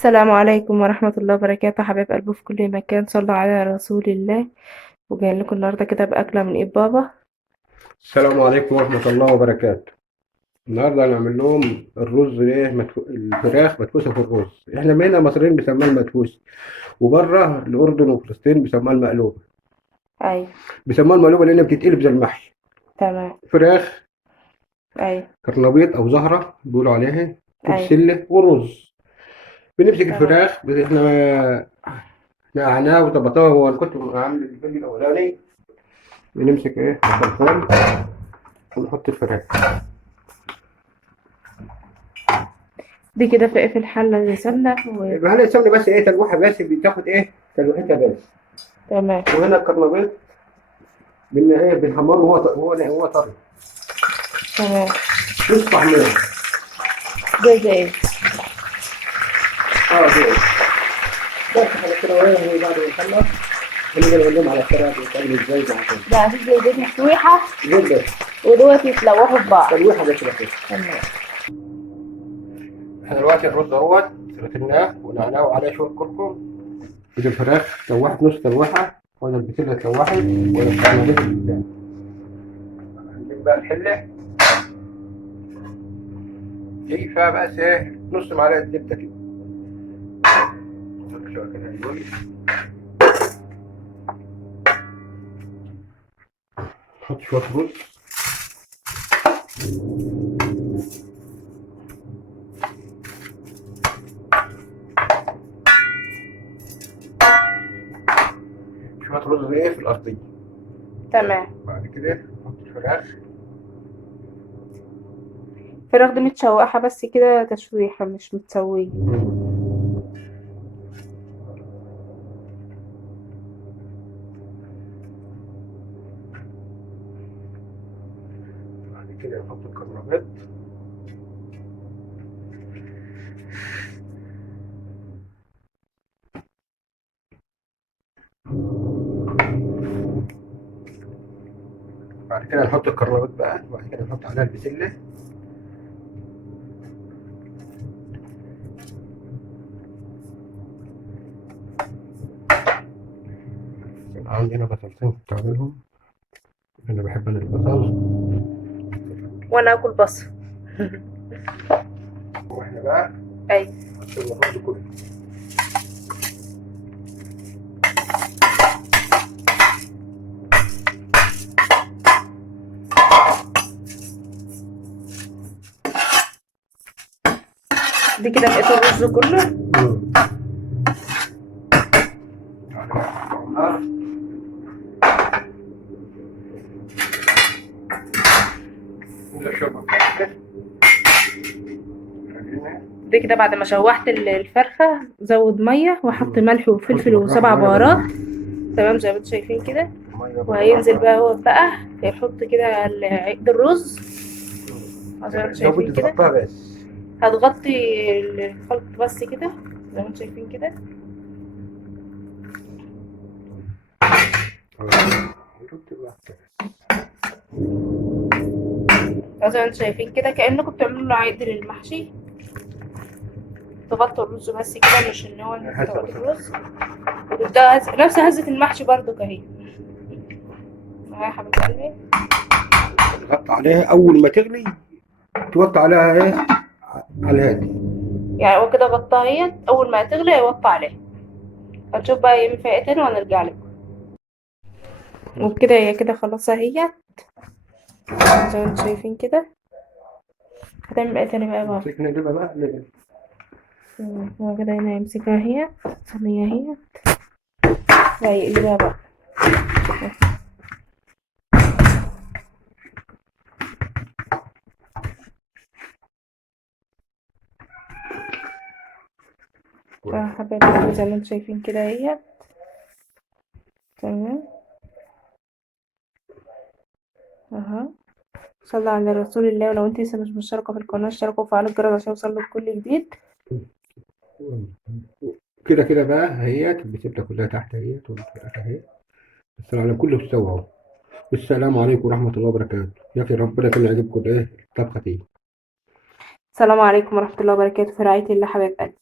السلام عليكم ورحمة الله وبركاته، حبايب قلبي في كل مكان، صلوا على رسول الله. وجايين لكم النهارده كده بأكلة من إيد بابا. السلام عليكم ورحمة الله وبركاته. النهارده هنعمل لهم الرز الفراخ مدفوسة في الرز. احنا هنا مصريين بيسموها المدفوس، وبره الأردن وفلسطين بيسموها المقلوبة. أيوة. بيسموها المقلوبة لأنها بتتقلب زي المحشي. تمام. فراخ، أيوة. كرنبيط أو زهرة بيقولوا عليها، أيوة. وبسلة ورز. بنمسك تمام. الفراخ، احنا نعناها وظبطناها. هو أنا كنت عامل الفيديو الأولاني. بنمسك الخلفان ونحط الفراخ. دي كده في الحلة زي سمنة يبقى هنا السمنة بس تلوحة بس، بتاخد تلوحتها بس. تمام. وهنا الكرنبيط بنحمره وهو طري. تمام. يصبح منه. زي إيه؟ زي بس على كده. وهي بعد ما نخلص هنيجي نقول لهم على الطريقة بتتعمل ازاي مع كده. ده عشان زي دي تشويحة جدا. ودوت يتلوحوا في بعض. تلويحة بس كده. تمام. احنا دلوقتي الرز اهوت سلقناه ونقعناه عليه شوية كركم. ودي الفراخ تلوحت نص تلوحة، ولا البسلة تلوحت، ولا الكرنبيط بتاعي. هنجيب بقى الحلة دي فيها بس نص معلقة زبدة كده. نحط شوية كده دول. نحط شوية رز. شوية رز في الأرضية. تمام. بعد كده نحط الفراخ. الفراخ دي متشوحة بس كده تشويحة مش متسوية. بعد كده نحط الكرنبيط. بعد كده نحط الكرنبيط بقى، وبعد كده نحط عليها البسلة. كان عندي هنا بصلتين كنت عاملهم. أنا بحب البصل. وأنا آكل بصل. واحنا بقى أيوة. نحط الرز كله. دي كده بقيت الرز كله. على النار. نبدأ شوربة كده. دي كده بعد ما شوحت الفرخة زود مية وحط ملح وفلفل وسبع مية بهارات. بالراحة. تمام زي ما انتم شايفين كده. مية وهينزل بالراحة. بقى هو بقى يحط كده عقد الرز زي ما انتم لو شايفين بدي كده. تغطيها بس. هتغطي الخلط بس كده زي ما انتم شايفين كده. زي ما انتم شايفين كده كأنكم بتعملوا له عقد للمحشي. تغطوا الرز بس كده مش ان هو انك هسه تغطي بس الرز. وتبدأ نفس هزة المحشي برضو كهي. معايا يا حبيبة قلبي. تغطي عليها أول ما تغلي. توطي عليها على الهادي. يعني هو كده غطاها اهيت، اول ما تغلي هيوطي عليها. هنشوف بقى يوم فايقتين وهنرجع لكم. وبكده هي كده خلاص اهي زي ما انتم شايفين كده. هتعمل ايه تاني بقى يا بابا؟ مسكنا نجيبها بقى نجيب. هو كده هنا يمسكها اهي صينية اهي وهيقلبها بقى. فحبايبي زي ما انتم شايفين كده اهي. تمام اها. صلى على رسول الله. ولو انت لسه مش مشتركة في القناة اشتركوا وفعلوا الجرس عشان يوصلوا كل جديد. كده كده بقى هي بتبقى كلها تحت والفراخ اهي. السلام عليكم كله استوى اهو. والسلام عليكم ورحمة الله وبركاته. يا أخي ربنا يكون يعجبكم الطبخة دي. السلام عليكم ورحمة الله وبركاته، في رعاية الله حبايب قلبي.